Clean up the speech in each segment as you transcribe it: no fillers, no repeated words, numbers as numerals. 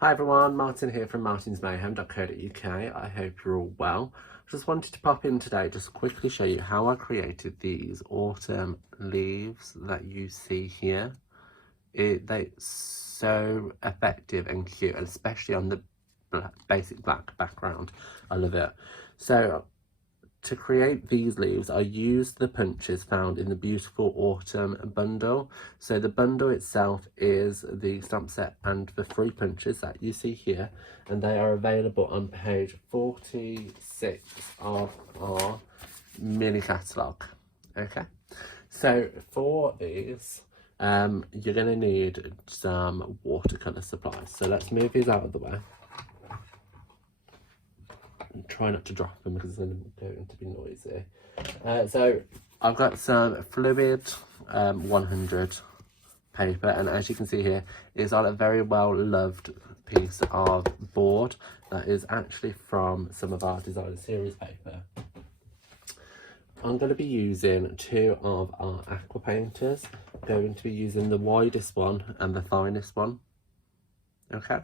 Hi everyone, Martin here from martinsmayhem.co.uk. I hope you're all well. Just wanted to pop in today just to quickly show you how I created these autumn leaves that you see here. They're so effective and cute, and especially on the basic black background. I love it. So to create these leaves, I used the punches found in the beautiful autumn bundle. So the bundle itself is the stamp set and the 3 punches that you see here, and they are available on page 46 of our mini catalogue. Okay, so for these, you're going to need some watercolour supplies. So let's move these out of the way. And try not to drop them because they're going to be noisy. So I've got some fluid 100 paper, and as you can see here, it's on a very well loved piece of board that is actually from some of our design series paper. I'm going to be using 2 of our aqua painters. I'm going to be using the widest one and the finest one. Okay,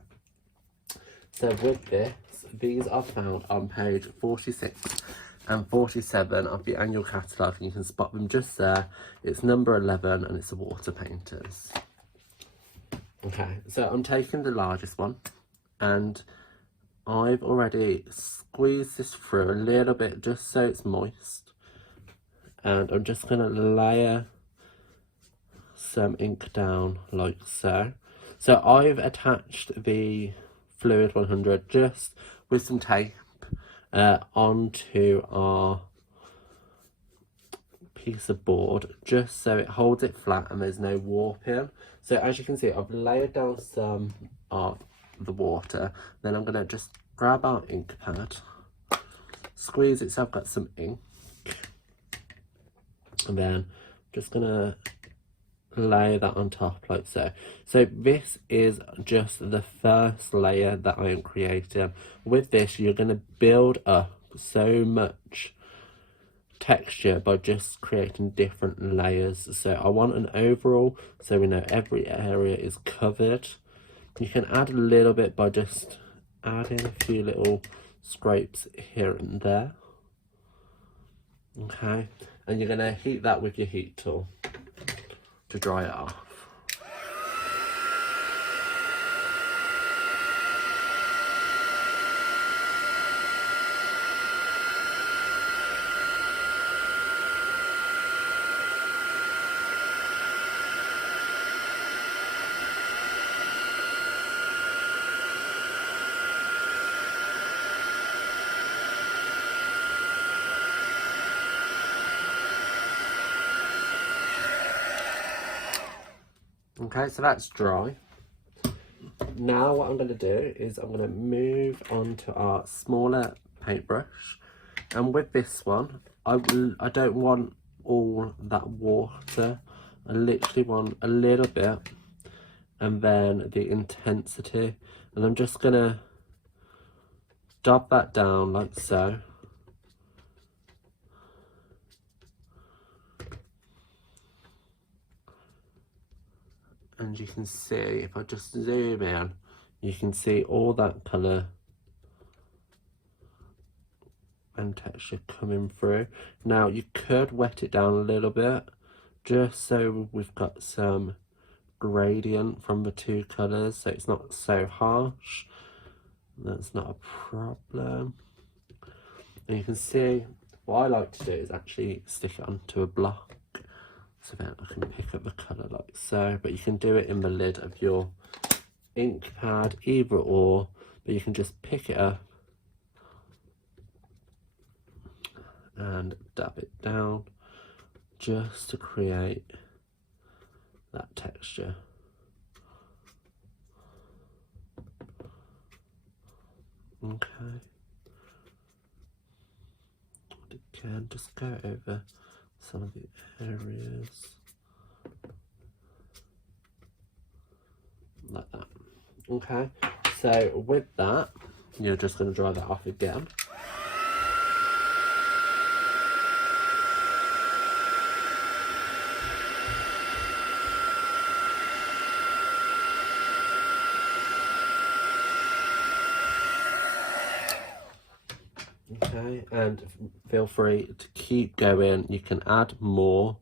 so with this, these are found on page 46 and 47 of the annual catalogue, and you can spot them just there. It's number 11 and it's the water painters. Okay, so I'm taking the largest one, and I've already squeezed this through a little bit just so it's moist, and I'm just going to layer some ink down like so. So I've attached the fluid 100 just with some tape onto our piece of board, just so it holds it flat and there's no warping. So as you can see, I've layered down some of the water. Then I'm going to just grab our ink pad, squeeze it so I've got some ink, and then I'm just going to layer that on top like so. So this is just the first layer that I am creating. With this, you're going to build up so much texture by just creating different layers. So I want an overall, so we know every area is covered. You can add a little bit by just adding a few little scrapes here and there. Okay, and you're going to heat that with your heat tool to dry it off. Okay, so that's dry. Now what I'm going to do is I'm going to move on to our smaller paintbrush, and with this one I don't want all that water. I literally want a little bit and then the intensity, and I'm just going to dab that down like so. And you can see, if I just zoom in, you can see all that colour and texture coming through. Now you could wet it down a little bit just so we've got some gradient from the 2 colours, so it's not so harsh. That's not a problem. And you can see what I like to do is actually stick it onto a block, so then I can pick up the colour like so. But you can do it in the lid of your ink pad, either or, but you can just pick it up and dab it down just to create that texture. Okay. And again, just go over some of the areas like that. Okay, so with that, you're just going to dry that off again. Okay, and feel free to keep going. You can add more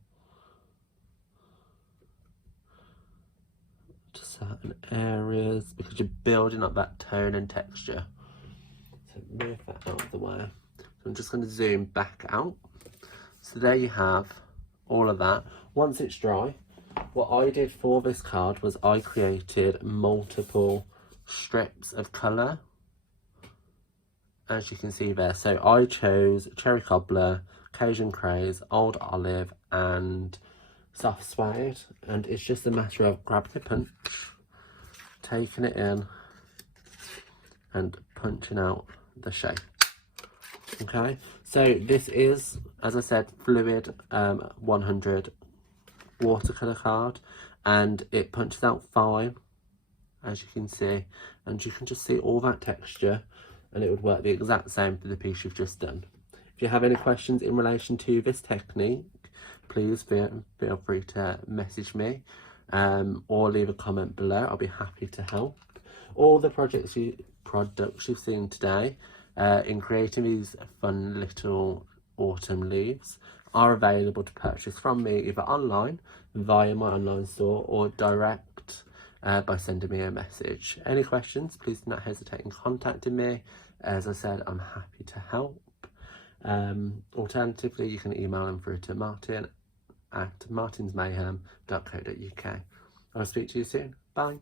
to certain areas because you're building up that tone and texture. So move that out of the way. So I'm just going to zoom back out. So there you have all of that. Once it's dry, what I did for this card was I created multiple strips of colour, as you can see there. So I chose Cherry Cobbler, Cajun Craze, Old Olive and Soft Suede, and it's just a matter of grabbing a punch, taking it in and punching out the shape. Okay, so this is, as I said, fluid 100 watercolour card, and it punches out fine, as you can see, and you can just see all that texture, and it would work the exact same for the piece you've just done. If you have any questions in relation to this technique, please feel free to message me or leave a comment below. I'll be happy to help. All the products you've seen today in creating these fun little autumn leaves are available to purchase from me either online via my online store or direct by sending me a message. Any questions, please do not hesitate in contacting me. As I said, I'm happy to help. Alternatively, you can email them through to martin@martinsmayhem.co.uk. I'll speak to you soon. Bye.